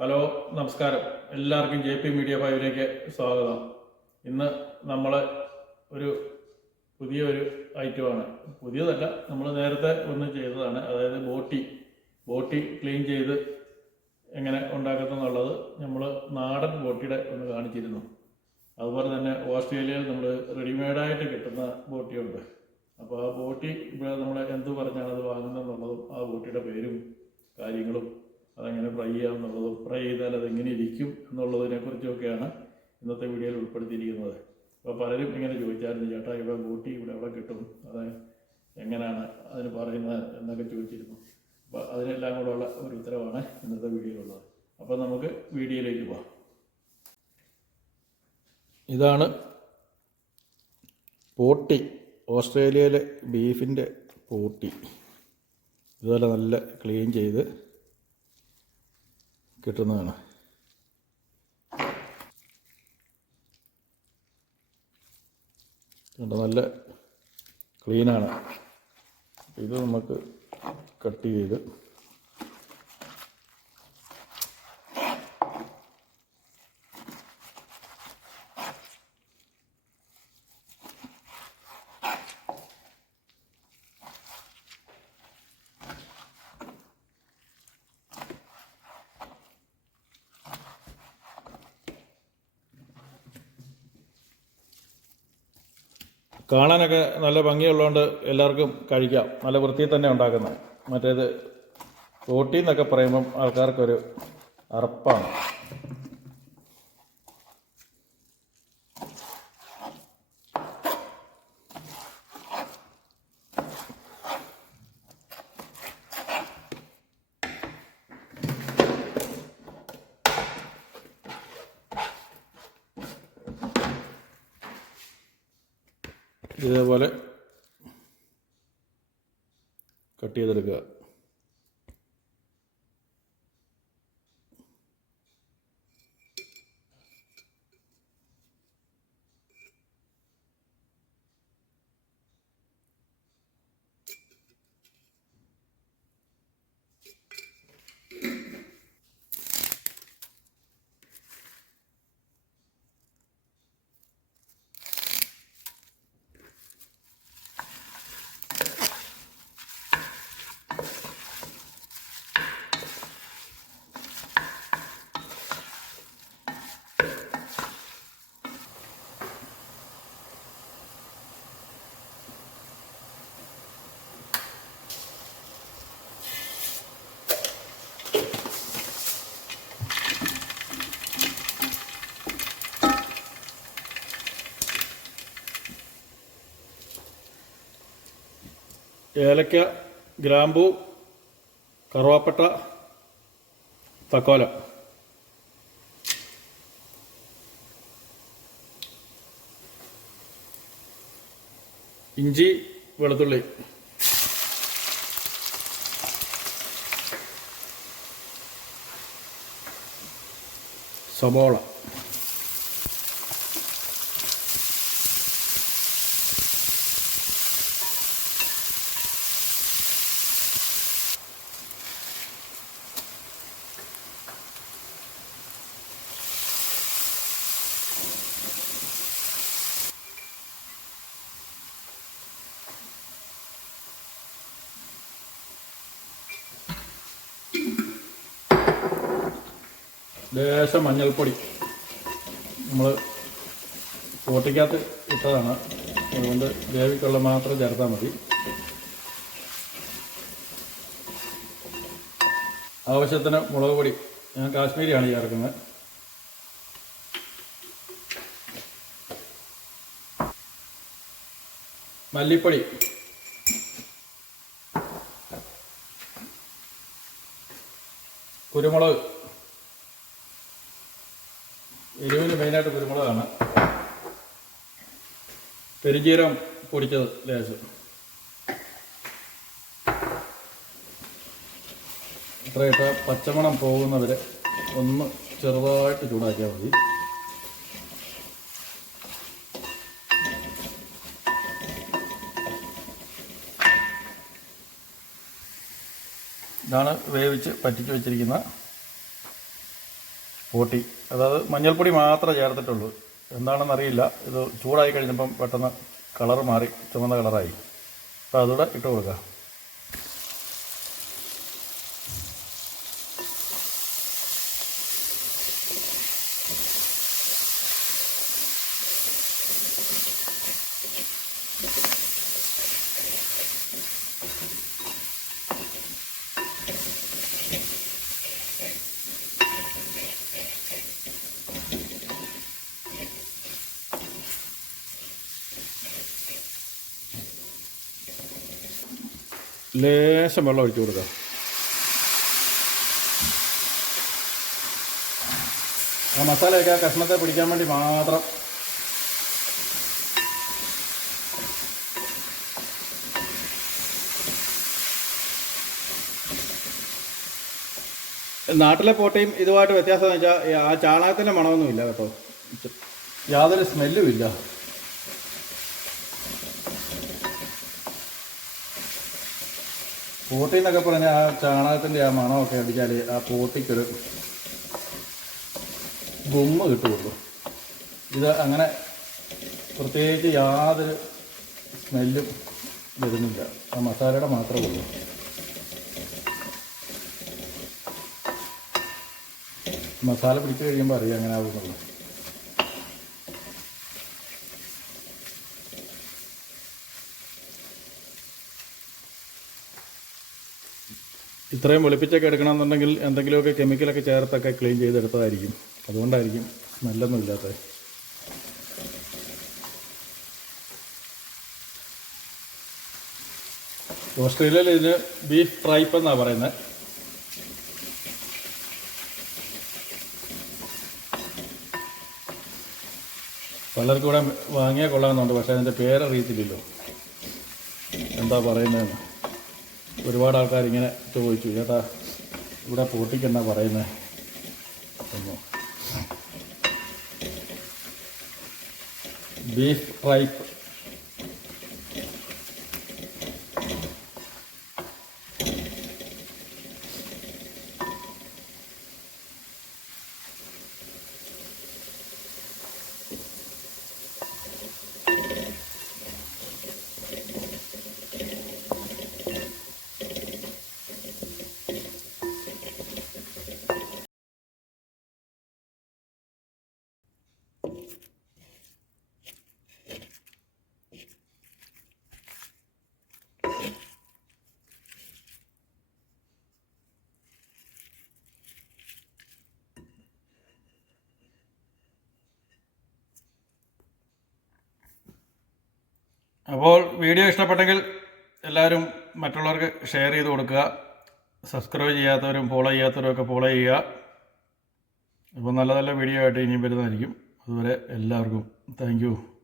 Hello നമസ്കാരം. എല്ലാവർക്കും J P media ഫൈവിലേക്ക് സ്വാഗതം. ഇന്ന് നമ്മൾ ഒരു പുതിയ ഒരു ഐറ്റമാണ്. പുതിയതല്ല നമ്മൾ നേരത്തെ ഒന്ന് ചെയ്തതാണ്. അതായത് ബോട്ടി. ബോട്ടി ക്ലീൻ ചെയ്ത് എങ്ങനെ ഉണ്ടാക്കുന്നുള്ളത് നമ്മൾ നാടൻ ബോട്ടിയുടെ ഒന്ന് കാണിച്ചിരുന്നു. അതുപോലെ തന്നെ ഓസ്ട്രേലിയയിൽ നമ്മൾ റെഡിമെയ്ഡായിട്ട് കിട്ടുന്ന ബോട്ടിയുണ്ട്. അപ്പോൾ ആ ബോട്ടി ഇവിടെ നമ്മൾ എന്ത് പറഞ്ഞാണ് അത് വാങ്ങുന്നതെന്നുള്ളതും ആ ബോട്ടിയുടെ പേരും കാര്യങ്ങളും അതെങ്ങനെ ഫ്രൈ ചെയ്യാമെന്നുള്ളതും ഫ്രൈ ചെയ്താൽ അതെങ്ങനെ ഇരിക്കും എന്നുള്ളതിനെ കുറിച്ചൊക്കെയാണ് ഇന്നത്തെ വീഡിയോയിൽ ഉൾപ്പെടുത്തിയിരിക്കുന്നത്. അപ്പോൾ പലരും ഇങ്ങനെ ചോദിച്ചായിരുന്നു ചേട്ടാ ഇവിടെ ബോട്ടി ഇവിടെ എവിടെ കിട്ടും? അത് എങ്ങനെയാണ് അതിന് പറയുന്നത്? എന്നൊക്കെ ചോദിച്ചിരുന്നു. അപ്പോൾ അതിനെല്ലാം കൂടെ ഉള്ള ഒരു ഉത്തരവാണ് ഇന്നത്തെ വീഡിയോയിലുള്ളത് അപ്പോൾ നമുക്ക് വീഡിയോയിലേക്ക് പോകാം ഇതാണ് പോട്ടി ഓസ്ട്രേലിയയിലെ ബീഫിന്റെ പോട്ടി. ഇതുപോലെ നല്ല ക്ലീൻ ചെയ്ത് കിട്ടുന്നതാണ്. കണ്ടോ നല്ല ക്ലീനാണ്. ഇത് നമുക്ക് കട്ട് ചെയ്ത് കാണാനൊക്കെ നല്ല ഭംഗിയുള്ളതുകൊണ്ട് എല്ലാവർക്കും കഴിക്കാം. നല്ല വൃത്തി തന്നെ ഉണ്ടാക്കുന്നത്. മറ്റേത് റോട്ടി എന്നൊക്കെ പറയുമ്പം ആൾക്കാർക്കൊരു അറപ്പാണ്. ഇതേപോലെ കട്ട് ചെയ്തെടുക്കുക. ഏലക്ക ഗ്രാമ്പു കറുവാപ്പട്ട തക്കോല. ഇഞ്ചി വെളുത്തുള്ളി. സബോള ലേശം മഞ്ഞൾപ്പൊടി. നമ്മൾ പോട്ടിക്കകത്ത് ഇട്ടതാണ്. അതുകൊണ്ട് ഗ്രേവിക്കുള്ള മാത്രം ചേർത്താൽ മതി. ആവശ്യത്തിന് മുളക് പൊടി. ഞാൻ കാശ്മീരിയാണ് ചേർക്കുന്നത് മല്ലിപ്പൊടി. കുരുമുളക്. എരിവിന് മെയിനായിട്ട് കുരുമുളകാണ്. പെരുജീരം പൊടിച്ചത് ലേശം. ഇത്രയിട്ട് പച്ചമണം പോകുന്നവരെ ഒന്ന് ചെറുതായിട്ട് ചൂടാക്കിയാൽ മതി. ഇതാണ് വേവിച്ച് പറ്റിച്ച് വെച്ചിരിക്കുന്ന പോട്ടി അതായത് മഞ്ഞൾപ്പൊടി മാത്രമേ ചേർത്തിട്ടുള്ളൂ. എന്താണെന്ന് അറിയില്ല ഇത് ചൂടായി കഴിഞ്ഞപ്പം പെട്ടെന്ന് കളർ മാറി ചുമന്ന കളറായി. അപ്പോൾ അതുകൂടെ ഇട്ട് കൊടുക്കാം. ലേശം വെള്ളം ഒഴിച്ചു കൊടുക്കാം ആ മസാലയൊക്കെ ആ കഷ്ണത്തെ പിടിക്കാൻ വേണ്ടി മാത്രം. നാട്ടിലെ പോട്ടയും ഇതുമായിട്ട് വ്യത്യാസം എന്ന് വെച്ചാൽ ആ ചാണകത്തിന്റെ മണമൊന്നുമില്ല കേട്ടോ. യാതൊരു സ്മെല്ലും ഇല്ല. പോട്ടി എന്നൊക്കെ പറഞ്ഞാൽ ആ ചാണകത്തിന്റെ ആ മണമൊക്കെ അടിച്ചാൽ ആ പോട്ടിക്കൊരു ഗുമ്മ കിട്ടുള്ളൂ ഇത് അങ്ങനെ പ്രത്യേകിച്ച് യാതൊരു സ്മെല്ലും വരുന്നില്ല. ആ മസാലയുടെ മാത്രമേ ഉള്ളൂ. മസാല പിടിച്ചു കഴിയുമ്പോൾ അറിയാം അങ്ങനെ ആകുന്നുള്ളൂ ഇത്രയും വെളുപ്പിച്ചൊക്കെ എടുക്കണമെന്നുണ്ടെങ്കിൽ എന്തെങ്കിലുമൊക്കെ കെമിക്കലൊക്കെ ചേർത്തൊക്കെ ക്ലീൻ ചെയ്തെടുത്തതായിരിക്കും. അതുകൊണ്ടായിരിക്കും നല്ലൊന്നുമില്ലാത്തത് ഓസ്ട്രേലിയയിൽ ഇതിന് ബീഫ് ട്രൈപ്പ് എന്നാണ് പറയുന്നത് പലർക്കും ഇവിടെ വാങ്ങിയാൽ കൊള്ളാമെന്നുണ്ട് പക്ഷേ അതിന്റെ പേരറിയത്തില്ലല്ലോ. എന്താ പറയുന്നതെന്ന്. ഒരുപാട് ആൾക്കാർ ഇങ്ങനെ ചോദിച്ചു ചേട്ടാ ഇവിടെ പൊട്ടിക്കെന്നാ പറയുന്നത് ബീഫ് റൈപ്പ് അപ്പോൾ വീഡിയോ ഇഷ്ടപ്പെട്ടെങ്കിൽ എല്ലാവരും മറ്റുള്ളവർക്ക് ഷെയർ ചെയ്ത് കൊടുക്കുക. സബ്സ്ക്രൈബ് ചെയ്യാത്തവരും ഫോളോ ചെയ്യാത്തവരും ഒക്കെ ഫോളോ ചെയ്യുക. അപ്പോൾ നല്ല നല്ല വീഡിയോ ആയിട്ട് ഇനിയും വരുന്നതായിരിക്കും. അതുവരെ എല്ലാവർക്കും താങ്ക്